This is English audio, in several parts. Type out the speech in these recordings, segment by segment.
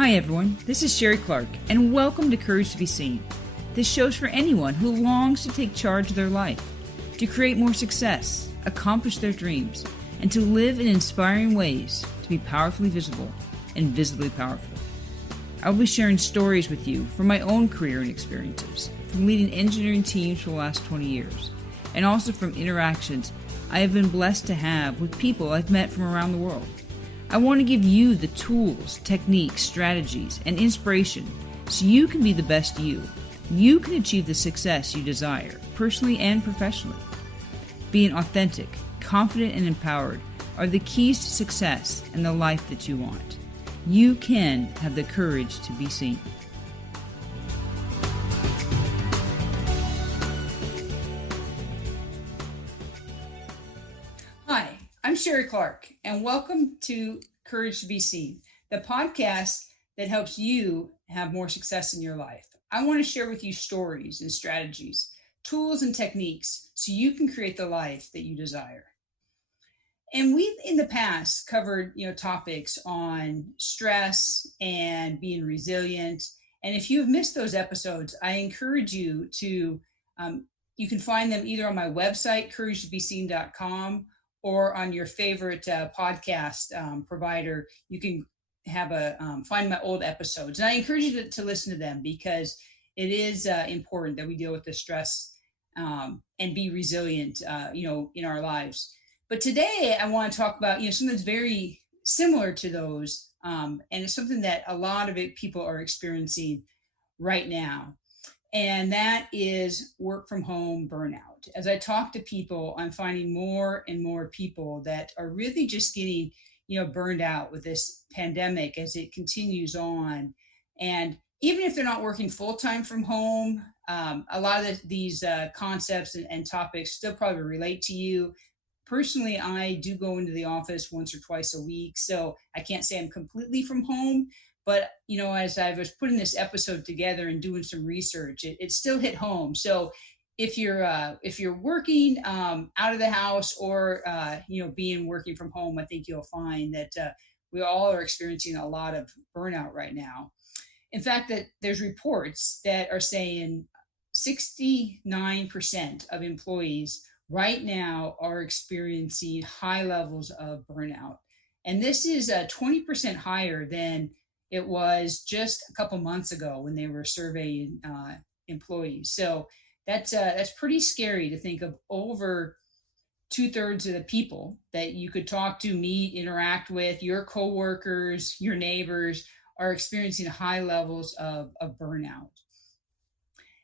Hi everyone, this is Sherry Clark, and welcome to Courage to Be Seen. This show's for anyone who longs to take charge of their life, to create more success, accomplish their dreams, and to live in inspiring ways to be powerfully visible and visibly powerful. I will be sharing stories with you from my own career and experiences, from leading engineering teams for the last 20 years, and also from interactions I have been blessed to have with people I've met from around the world. I want to give you the tools, techniques, strategies, and inspiration so you can be the best you. You can achieve the success you desire, personally and professionally. Being authentic, confident, and empowered are the keys to success and the life that you want. You can have the courage to be seen. Hi, I'm Sherry Clark, and welcome to Courage to Be Seen, the podcast that helps you have more success in your life. I want to share with you stories and strategies, tools and techniques so you can create the life that you desire. And we've in the past covered, topics on stress and being resilient. And if you've missed those episodes, I encourage you to, you can find them either on my website, couragetobeseen.com, or on your favorite podcast provider. You can have find my old episodes. And I encourage you to listen to them because it is important that we deal with the stress and be resilient, in our lives. But today I want to talk about, something that's very similar to those. And it's something that a lot of people are experiencing right now. And that is work from home burnout. As I talk to people, I'm finding more and more people that are really just getting, burned out with this pandemic as it continues on. And even if they're not working full-time from home, a lot of these concepts and topics still probably relate to you. Personally, I do go into the office once or twice a week, so I can't say I'm completely from home. But, as I was putting this episode together and doing some research, it still hit home. So if you're working out of the house or, working from home, I think you'll find that we all are experiencing a lot of burnout right now. In fact, that there's reports that are saying 69% of employees right now are experiencing high levels of burnout. And this is 20% higher than it was just a couple months ago when they were surveying employees. So that's pretty scary to think of. Over 2/3 of the people that you could talk to, meet, interact with, your coworkers, your neighbors, are experiencing high levels of burnout.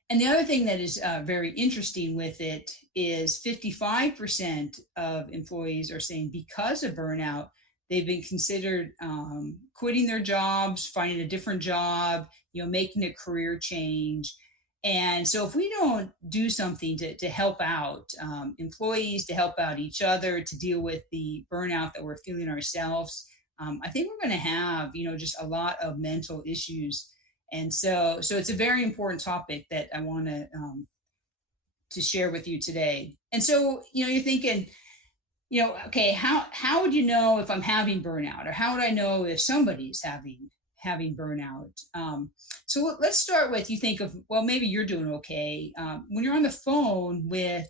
And the other thing that is very interesting with it is 55% of employees are saying because of burnout, they've been considered quitting their jobs, finding a different job, making a career change. And so if we don't do something to help out employees, to help out each other, to deal with the burnout that we're feeling ourselves, I think we're going to have, just a lot of mental issues. And so it's a very important topic that I want to share with you today. And so, you're thinking, okay, how would you know if I'm having burnout, or how would I know if somebody's having burnout? So let's start with, you think of, well, maybe you're doing okay. When you're on the phone with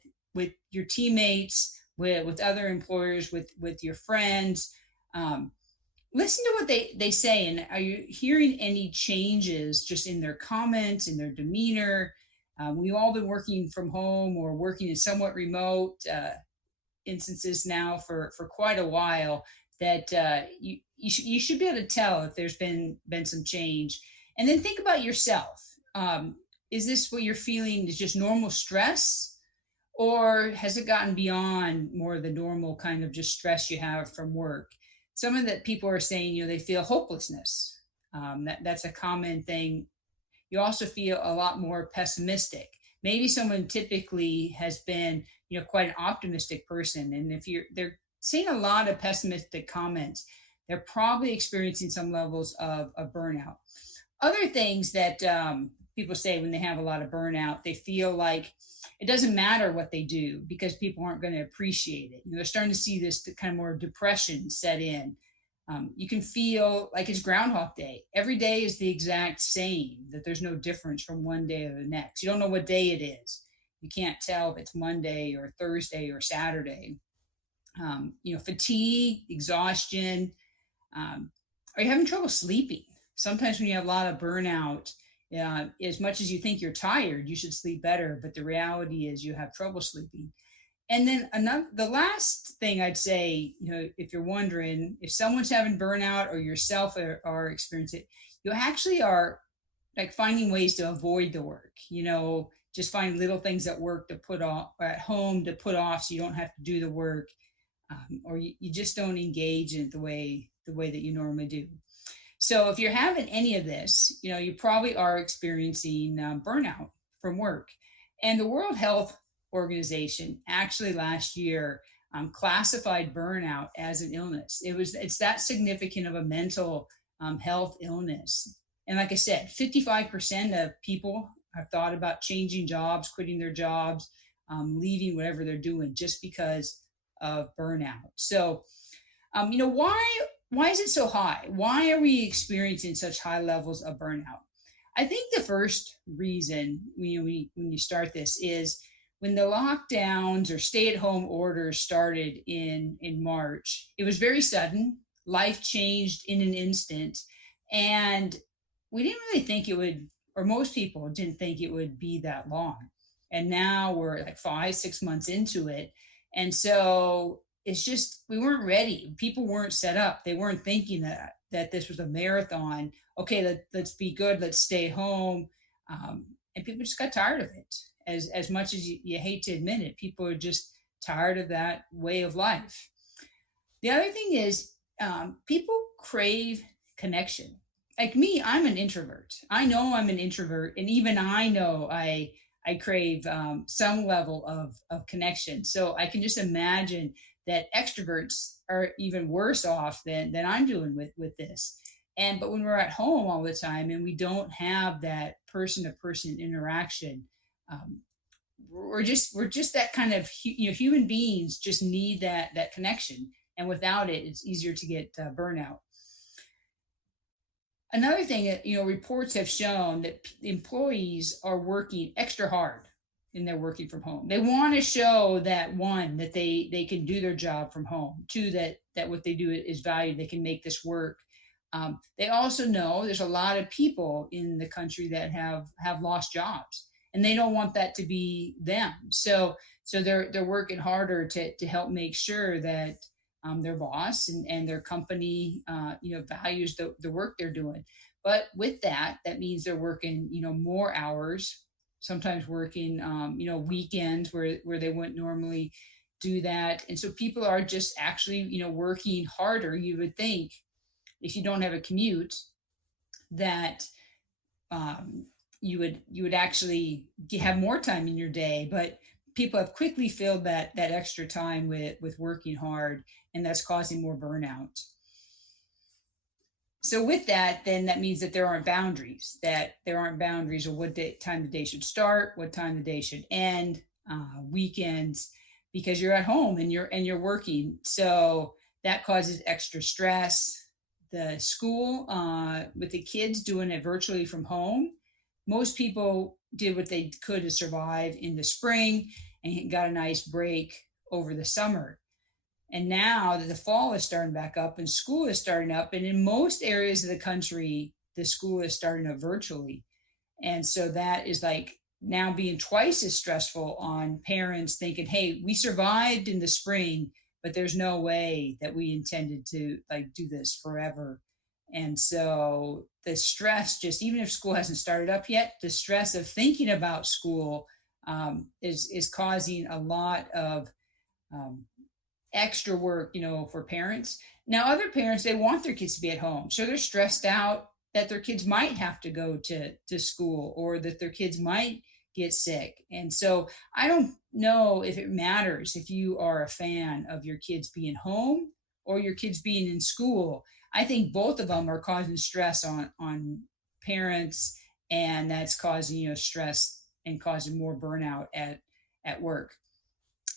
your teammates, with other employers, with your friends, listen to what they say. And are you hearing any changes just in their comments, in their demeanor? We've all been working from home or working in somewhat remote instances now for quite a while, that you should be able to tell if there's been some change. And then think about yourself. Is this what you're feeling is just normal stress, or has it gotten beyond more of the normal kind of just stress you have from work? Some of the people are saying, they feel hopelessness. That's a common thing. You also feel a lot more pessimistic. Maybe someone typically has been, quite an optimistic person. And if they're seeing a lot of pessimistic comments, they're probably experiencing some levels of burnout. Other things that people say when they have a lot of burnout, they feel like it doesn't matter what they do because people aren't going to appreciate it. They're starting to see this kind of more depression set in. You can feel like it's Groundhog Day. Every day is the exact same, that there's no difference from one day to the next. You don't know what day it is. You can't tell if it's Monday or Thursday or Saturday. Fatigue, exhaustion. Are you having trouble sleeping? Sometimes when you have a lot of burnout, as much as you think you're tired, you should sleep better. But the reality is you have trouble sleeping. And then the last thing I'd say, if you're wondering if someone's having burnout or yourself are experiencing it, you actually are like finding ways to avoid the work. Just find little things at work to put off, or at home to put off, so you don't have to do the work, or you just don't engage in it the way that you normally do. So if you're having any of this, you probably are experiencing burnout from work. And the World Health Organization actually last year classified burnout as an illness. It's that significant of a mental health illness. And like I said, 55% of people have thought about changing jobs, quitting their jobs, leaving whatever they're doing just because of burnout. So, why is it so high? Why are we experiencing such high levels of burnout? I think the first reason when you start this is when the lockdowns or stay-at-home orders started in March. It was very sudden. Life changed in an instant, and we didn't really think it would, or most people didn't think it would be that long. And now we're like 5, 6 months into it, and so it's just we weren't ready. People weren't set up. They weren't thinking that this was a marathon. Okay, let's be good. Let's stay home. And people just got tired of it. As much as you hate to admit it, people are just tired of that way of life. The other thing is people crave connection. Like me, I'm an introvert. I know I'm an introvert, and even I know I crave some level of connection. So I can just imagine that extroverts are even worse off than I'm doing with this. But when we're at home all the time and we don't have that person to person interaction, um, we're just that kind of human beings just need that connection, and without it, it's easier to get burnout. Another thing that reports have shown that employees are working extra hard and they're working from home. They want to show that, one, that they can do their job from home. Two, that what they do is valued. They can make this work. They also know there's a lot of people in the country that have lost jobs, and they don't want that to be them. So they're working harder to help make sure that their boss and their company values the work they're doing. But with that, that means they're working more hours, sometimes working weekends where they wouldn't normally do that. And so people are just actually working harder. You would think, if you don't have a commute, that you would actually have more time in your day, but people have quickly filled that extra time with working hard, and that's causing more burnout. So with that, then that means that there aren't boundaries of time the day should start, what time the day should end, weekends, because you're at home and you're working. So that causes extra stress. The school, with the kids doing it virtually from home, most people did what they could to survive in the spring and got a nice break over the summer. And now that the fall is starting back up and school is starting up, and in most areas of the country, the school is starting up virtually. And so that is like now being twice as stressful on parents thinking, hey, we survived in the spring, but there's no way that we intended to like do this forever. And so the stress, just even if school hasn't started up yet, the stress of thinking about school is causing a lot of um, extra work, for parents. Now, other parents, they want their kids to be at home. So they're stressed out that their kids might have to go to school, or that their kids might get sick. And so I don't know if it matters if you are a fan of your kids being home or your kids being in school. I think both of them are causing stress on parents, and that's causing stress and causing more burnout at work.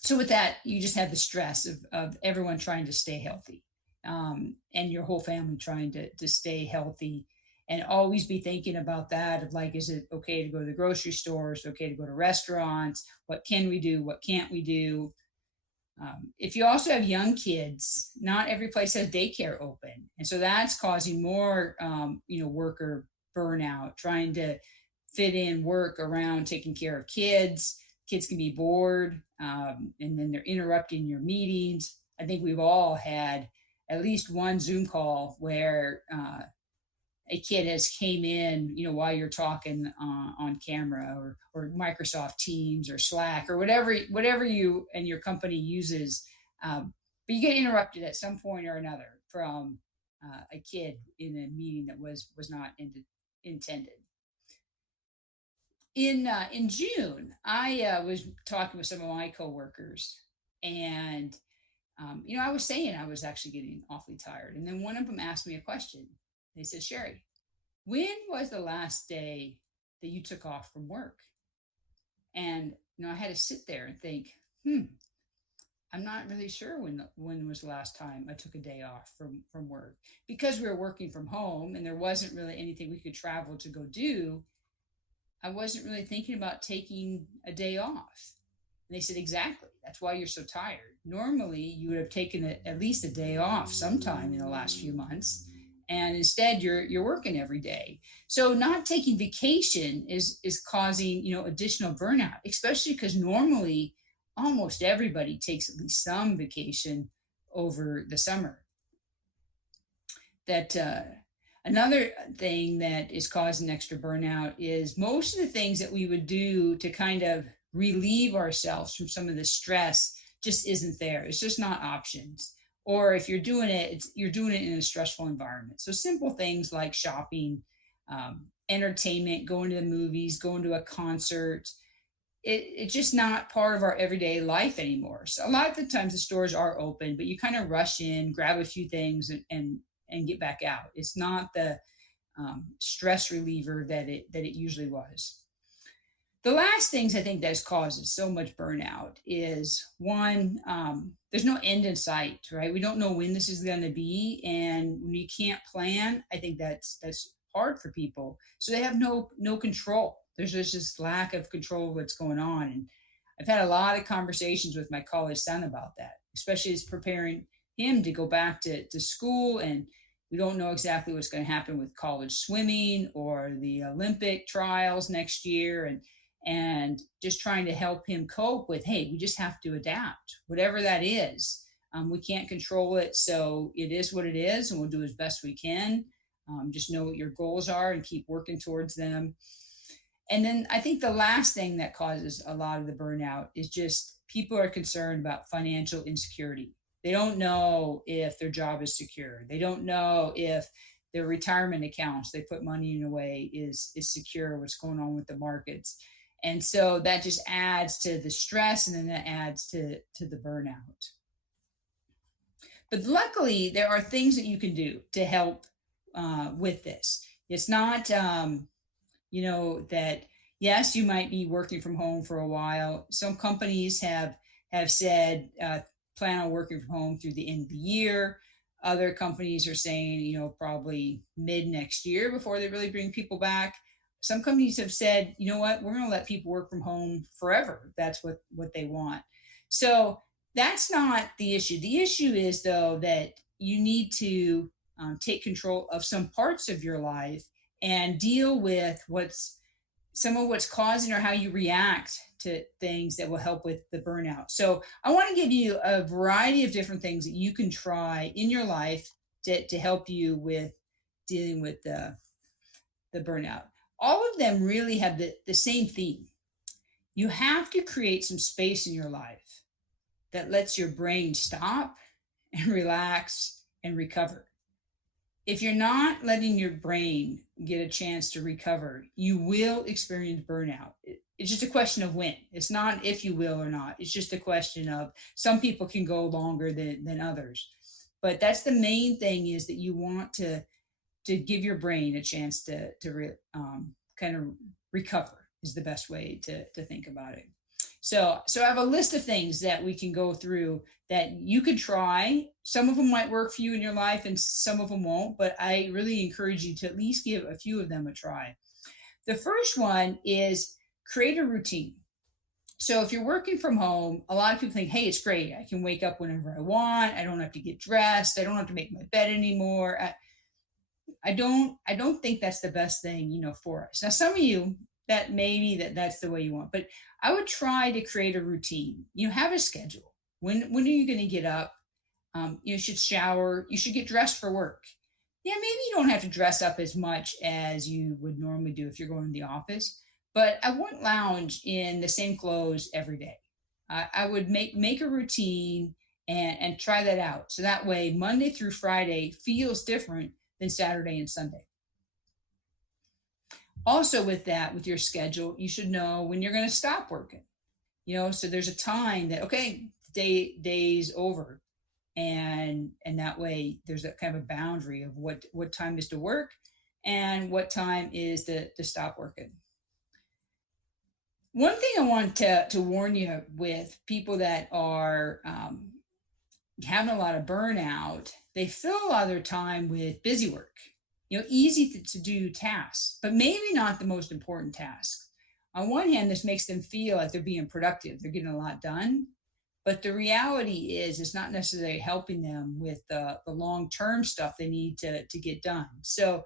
So with that, you just have the stress of everyone trying to stay healthy. and your whole family trying to stay healthy, and always be thinking about that of like, is it okay to go to the grocery store? Is it okay to go to restaurants? What can we do? What can't we do? If you also have young kids, not every place has daycare open, and so that's causing more, worker burnout, trying to fit in work around taking care of kids. Kids can be bored, and then they're interrupting your meetings. I think we've all had at least one Zoom call where a kid has came in, while you're talking on camera, or Microsoft Teams or Slack or whatever you and your company uses. But you get interrupted at some point or another from a kid in a meeting that was not intended. In June, I was talking with some of my coworkers, and I was saying I was actually getting awfully tired, and then one of them asked me a question. They said, "Sherry, when was the last day that you took off from work?" And I had to sit there and think, I'm not really sure when was the last time I took a day off from work, because we were working from home and there wasn't really anything we could travel to go do. I wasn't really thinking about taking a day off. And they said, exactly. That's why you're so tired. Normally, you would have taken at least a day off sometime in the last few months. And instead, you're working every day. So not taking vacation is causing additional burnout, especially because normally almost everybody takes at least some vacation over the summer. That Another thing that is causing extra burnout is most of the things that we would do to kind of relieve ourselves from some of the stress just isn't there. It's just not options. Or if you're doing it, you're doing it in a stressful environment. So simple things like shopping, entertainment, going to the movies, going to a concert, it's just not part of our everyday life anymore. So a lot of the times the stores are open, but you kind of rush in, grab a few things, and get back out. It's not the stress reliever that it usually was. The last things I think that causes so much burnout is one, there's no end in sight, right? We don't know when this is going to be, and when you can't plan, I think that's hard for people. So they have no control. There's just this lack of control of what's going on, and I've had a lot of conversations with my college son about that, especially as preparing him to go back to school, and we don't know exactly what's going to happen with college swimming or the Olympic trials next year, and just trying to help him cope with, hey, we just have to adapt, whatever that is. We can't control it, so it is what it is, and we'll do as best we can. Just know what your goals are and keep working towards them. And then I think the last thing that causes a lot of the burnout is just people are concerned about financial insecurity. They don't know if their job is secure. They don't know if their retirement accounts they put money in a way is secure, what's going on with the markets. And so that just adds to the stress, and then that adds to the burnout. But luckily, there are things that you can do to help with this. It's not, that yes, you might be working from home for a while. Some companies have said plan on working from home through the end of the year. Other companies are saying, probably mid next year before they really bring people back. Some companies have said, you know what, we're going to let people work from home forever. That's what they want. So that's not the issue. The issue is, though, that you need to take control of some parts of your life and deal with what's causing or how you react to things that will help with the burnout. So I want to give you a variety of different things that you can try in your life to help you with dealing with the burnout. All of them really have the same theme. You have to create some space in your life that lets your brain stop and relax and recover. If you're not letting your brain get a chance to recover, you will experience burnout. It's just a question of when. It's not if you will or not. It's just a question of, some people can go longer than others. But that's the main thing, is that you want to give your brain a chance to kind of recover is the best way to think about it. So I have a list of things that we can go through that you could try. Some of them might work for you in your life and some of them won't, but I really encourage you to at least give a few of them a try. The first one is create a routine. So if you're working from home, a lot of people think, hey, it's great. I can wake up whenever I want. I don't have to get dressed. I don't have to make my bed anymore. I don't think that's the best thing, for us. Now, some of you that maybe that's the way you want, but I would try to create a routine. Have a schedule. When are you going to get up? You should shower. You should get dressed for work. Yeah, maybe you don't have to dress up as much as you would normally do if you're going to the office, but I wouldn't lounge in the same clothes every day. I would make a routine and try that out. So that way, Monday through Friday feels different than Saturday and Sunday. Also, with that, with your schedule, you should know when you're going to stop working. So there's a time that okay, day's over, and that way there's a kind of a boundary of what time is to work and what time is to stop working. One thing I want to warn you with people that are having a lot of burnout, they fill a lot of their time with busy work, easy to do tasks, but maybe not the most important tasks. On one hand, this makes them feel like they're being productive, they're getting a lot done. But the reality is, it's not necessarily helping them with the long term stuff they need to get done. So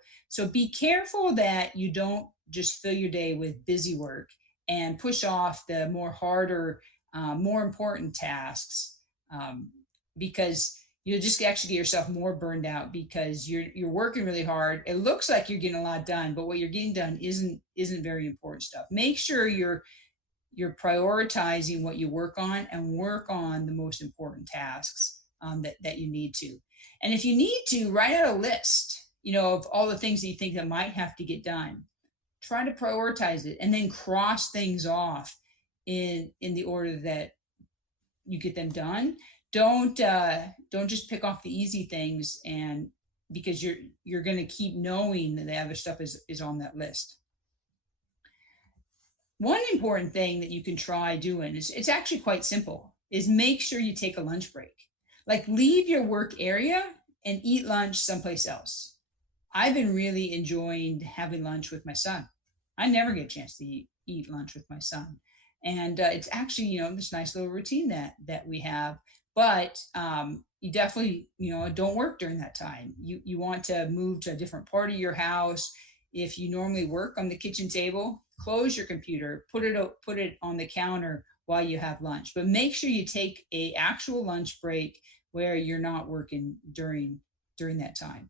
be careful that you don't just fill your day with busy work and push off the more harder, more important tasks, because you'll just actually get yourself more burned out because you're working really hard. It looks like you're getting a lot done, but what you're getting done isn't very important stuff. Make sure you're prioritizing what you work on and work on the most important tasks that you need to. And if you need to, write out a list, of all the things that you think that might have to get done. Try to prioritize it and then cross things off in the order that you get them done. Don't just pick off the easy things, and because you're going to keep knowing that the other stuff is on that list. One important thing that you can try doing is, it's actually quite simple, is make sure you take a lunch break. Like, leave your work area and eat lunch someplace else. I've been really enjoying having lunch with my son. I never get a chance to eat lunch with my son. And it's actually, this nice little routine that we have. But you definitely, don't work during that time. You want to move to a different part of your house. If you normally work on the kitchen table, close your computer, put it on the counter while you have lunch. But make sure you take a actual lunch break where you're not working during that time.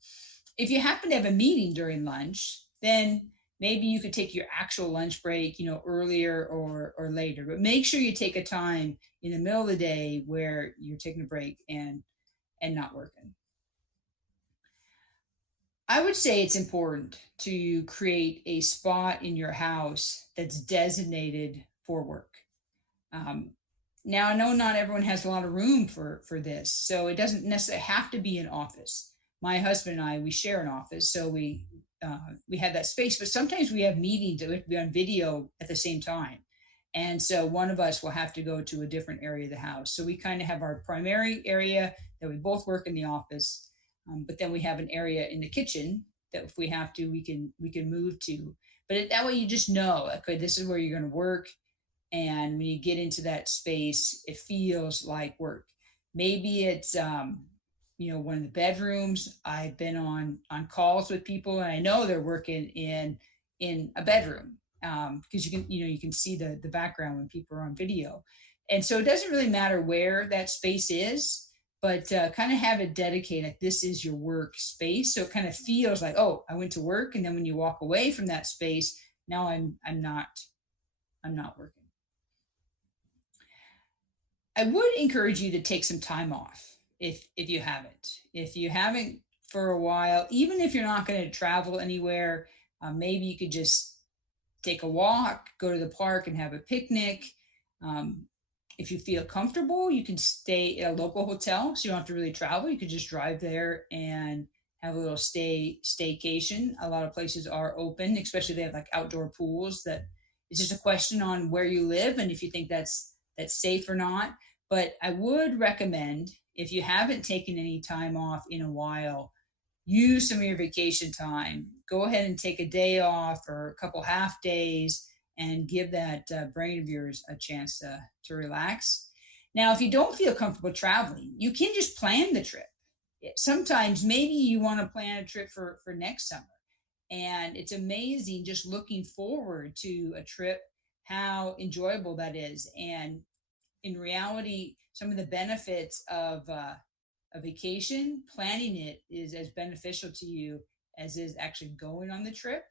If you happen to have a meeting during lunch, then maybe you could take your actual lunch break, earlier or later. But make sure you take a time in the middle of the day where you're taking a break and not working. I would say it's important to create a spot in your house that's designated for work. Um, Now, I know not everyone has a lot of room for this, so it doesn't necessarily have to be an office. My husband and I, we share an office, so we have that space. But sometimes we have meetings that we have to be on video at the same time, and so one of us will have to go to a different area of the house. So we kind of have our primary area that we both work in the office, but then we have an area in the kitchen that if we have to, we can move to. But that way, you just know, okay, this is where you're going to work, and when you get into that space, it feels like work. Maybe it's one of the bedrooms. I've been on calls with people, and I know they're working in a bedroom, because you can see the background when people are on video. And so it doesn't really matter where that space is, but kind of have it dedicated, like this is your work space, so it kind of feels like, oh, I went to work, and then when you walk away from that space, now I'm not working. I would encourage you to take some time off if you haven't. If you haven't for a while, even if you're not going to travel anywhere, maybe you could just take a walk, go to the park and have a picnic. Um, if you feel comfortable, you can stay at a local hotel, so you don't have to really travel. You could just drive there and have a little staycation. A lot of places are open, especially if they have like outdoor pools. That it's just a question on where you live, and if you think that's safe or not. But I would recommend, if you haven't taken any time off in a while, use some of your vacation time. Go ahead and take a day off or a couple half days and give that brain of yours a chance to relax. Now, if you don't feel comfortable traveling, you can just plan the trip. Sometimes maybe you want to plan a trip for next summer. And it's amazing just looking forward to a trip, how enjoyable that is. And in reality, some of the benefits of a vacation, planning it is as beneficial to you as is actually going on the trip.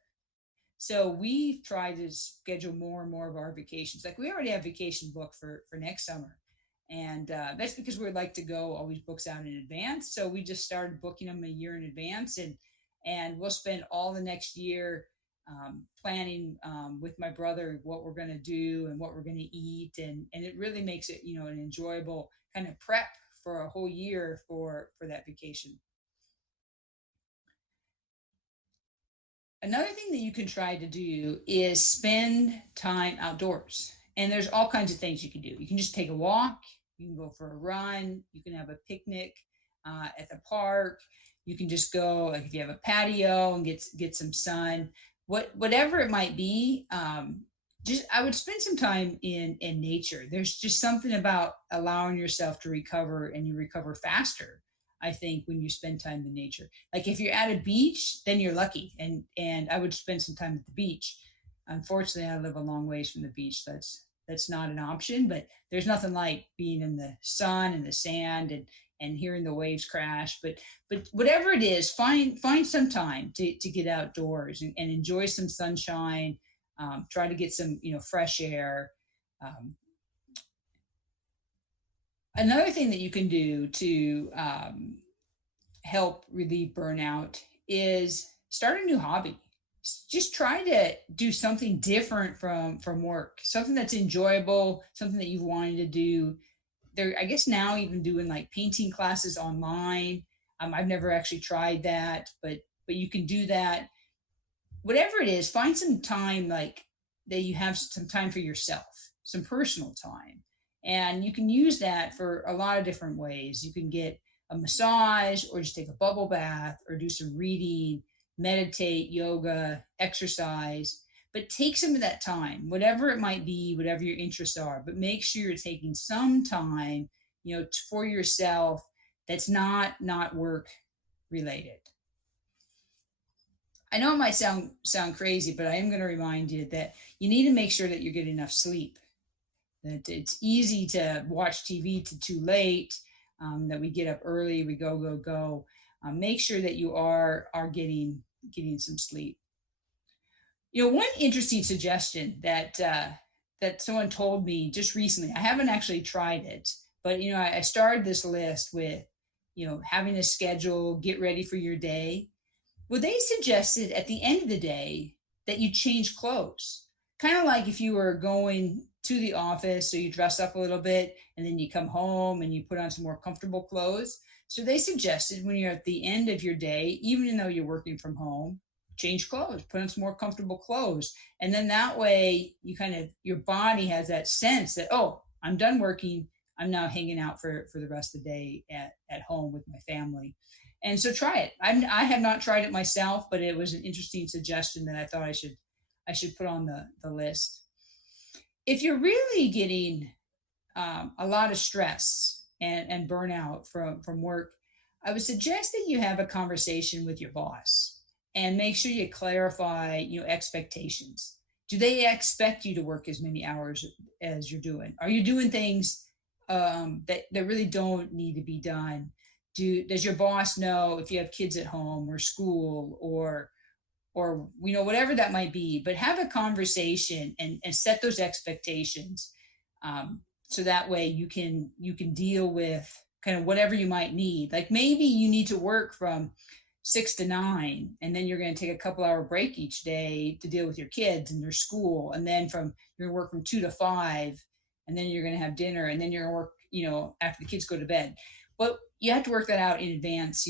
So we've tried to schedule more and more of our vacations. Like we already have vacation booked for next summer, and that's because we'd like to go always books out in advance. So we just started booking them a year in advance, and we'll spend all the next year planning with my brother what we're going to do and what we're going to eat, and it really makes it an enjoyable kind of prep for a whole year for that vacation. Another thing that you can try to do is spend time outdoors. And there's all kinds of things you can do. You can just take a walk, you can go for a run, you can have a picnic at the park. You can just go, like if you have a patio, and get some sun. Whatever it might be, just I would spend some time in nature. There's just something about allowing yourself to recover, and you recover faster, I think, when you spend time in nature. Like if you're at a beach, then you're lucky. And I would spend some time at the beach. Unfortunately, I live a long ways from the beach. That's not an option. But there's nothing like being in the sun and the sand and hearing the waves crash. But whatever it is, find some time to get outdoors and enjoy some sunshine. Try to get some fresh air. Um, Another thing that you can do to help relieve burnout is start a new hobby. Just try to do something different from work, something that's enjoyable, something that you've wanted to do. There, I guess now even doing like painting classes online. I've never actually tried that, but you can do that. Whatever it is, find some time, like that you have some time for yourself, some personal time. And you can use that for a lot of different ways. You can get a massage, or just take a bubble bath, or do some reading, meditate, yoga, exercise. But take some of that time, whatever it might be, whatever your interests are, but make sure you're taking some time, for yourself that's not work related. I know it might sound crazy, but I am going to remind you that you need to make sure that you're getting enough sleep. That it's easy to watch TV to too late. That we get up early, we go. Make sure that you are getting some sleep. One interesting suggestion that someone told me just recently. I haven't actually tried it, but I started this list with having a schedule, get ready for your day. Well, they suggested at the end of the day that you change clothes. Kind of like if you were going to the office, so you dress up a little bit and then you come home and you put on some more comfortable clothes. So they suggested when you're at the end of your day, even though you're working from home, change clothes, put on some more comfortable clothes. And then that way your body has that sense that, oh, I'm done working. I'm now hanging out for the rest of the day at home with my family. And so try it. I have not tried it myself, but it was an interesting suggestion that I thought I should put on the list. If you're really getting a lot of stress and burnout from work, I would suggest that you have a conversation with your boss and make sure you clarify expectations. Do they expect you to work as many hours as you're doing? Are you doing things that really don't need to be done? Does your boss know if you have kids at home or school or whatever that might be? But have a conversation and set those expectations, so that way you can deal with kind of whatever you might need. Like maybe you need to work from 6 to 9, and then you're going to take a couple-hour break each day to deal with your kids and their school, and then you're going to work from 2 to 5, and then you're going to have dinner, and then you're going to work after the kids go to bed. But you have to work that out in advance,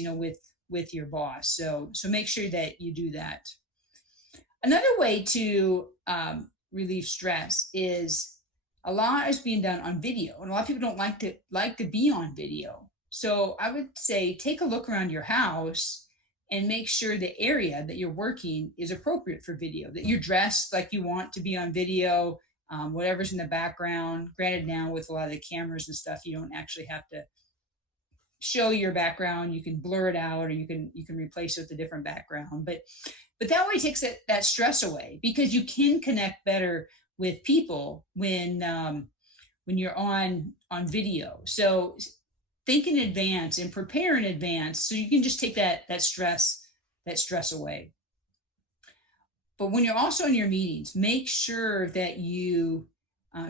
with your boss. So make sure that you do that. Another way to relieve stress is a lot is being done on video, and a lot of people don't like to be on video. So I would say take a look around your house and make sure the area that you're working is appropriate for video, that you're dressed like you want to be on video, whatever's in the background. Granted, now with a lot of the cameras and stuff, you don't actually have to show your background. You can blur it out, or you can replace it with a different background. But that way it takes that stress away, because you can connect better with people when you're on video. So think in advance and prepare in advance, so you can just take that stress away. But when you're also in your meetings, make sure that you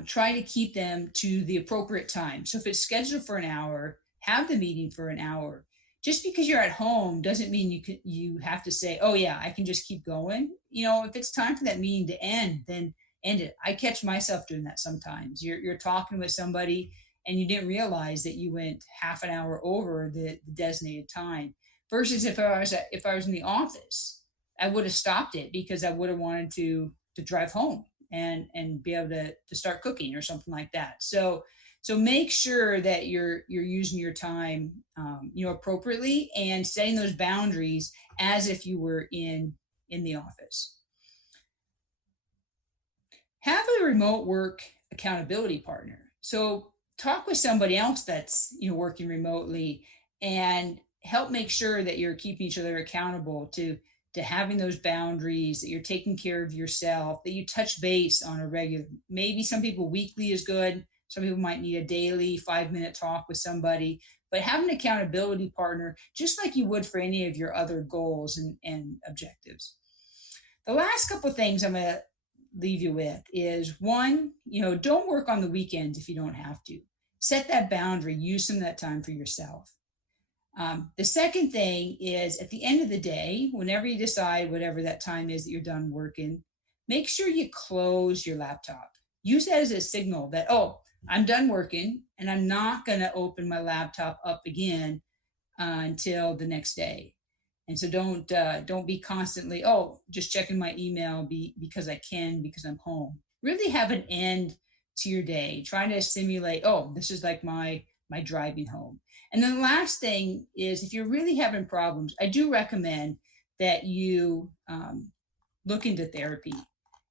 try to keep them to the appropriate time. So if it's scheduled for an hour, have the meeting for an hour. Just because you're at home doesn't mean you have to say, oh yeah, I can just keep going. If it's time for that meeting to end, then end it. I catch myself doing that sometimes. You're talking with somebody and you didn't realize that you went half an hour over the designated time. Versus if I was in the office, I would have stopped it, because I would have wanted to drive home and be able to start cooking or something like that. So make sure that you're using your time, appropriately, and setting those boundaries as if you were in the office. Have a remote work accountability partner. So talk with somebody else that's working remotely, and help make sure that you're keeping each other accountable to having those boundaries, that you're taking care of yourself, that you touch base on a regular. Maybe some people weekly is good. Some people might need a daily 5-minute talk with somebody, but have an accountability partner, just like you would for any of your other goals and objectives. The last couple of things I'm going to leave you with is, one, don't work on the weekends if you don't have to. Set that boundary, use some of that time for yourself. The second thing is, at the end of the day, whenever you decide whatever that time is that you're done working, make sure you close your laptop. Use that as a signal that, oh, I'm done working, and I'm not going to open my laptop up again until the next day. And so don't be constantly, just checking my email because I'm home. Really have an end to your day. Try to simulate, this is like my driving home. And then the last thing is, if you're really having problems, I do recommend that you look into therapy.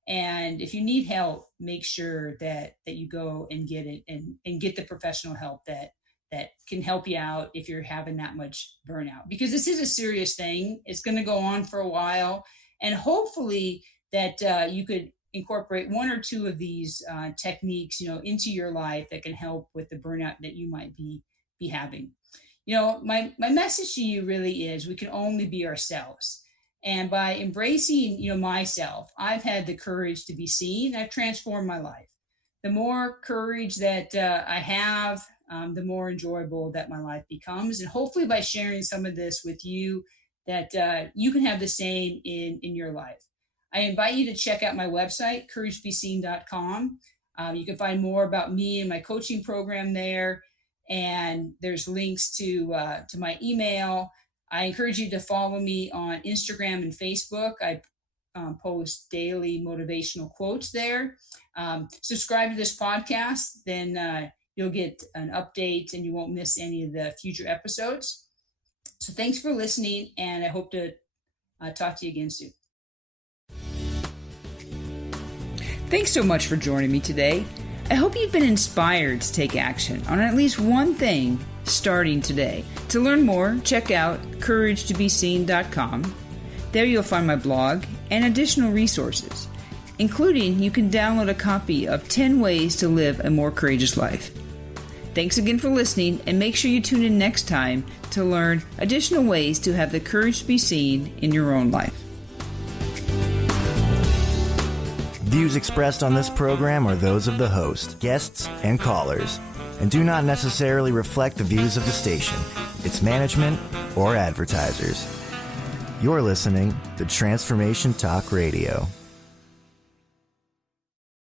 And if you need help, make sure that you go and get it and get the professional help that can help you out if you're having that much burnout, because this is a serious thing. It's going to go on for a while, and hopefully that you could incorporate one or two of these techniques, into your life that can help with the burnout that you might be having. My message to you really is, we can only be ourselves. And by embracing, myself, I've had the courage to be seen. I've transformed my life. The more courage that I have, the more enjoyable that my life becomes. And hopefully by sharing some of this with you, that you can have the same in your life. I invite you to check out my website, couragebeseen.com. You can find more about me and my coaching program there. And there's links to my email. I encourage you to follow me on Instagram and Facebook. I post daily motivational quotes there. Subscribe to this podcast, then you'll get an update and you won't miss any of the future episodes. So thanks for listening, and I hope to talk to you again soon. Thanks so much for joining me today. I hope you've been inspired to take action on at least one thing starting today. To learn more, check out couragetobeseen.com. There you'll find my blog and additional resources, including you can download a copy of 10 Ways to Live a More Courageous Life. Thanks again for listening, and make sure you tune in next time to learn additional ways to have the courage to be seen in your own life. Views expressed on this program are those of the host, guests, and callers, and do not necessarily reflect the views of the station, its management, or advertisers. You're listening to Transformation Talk Radio.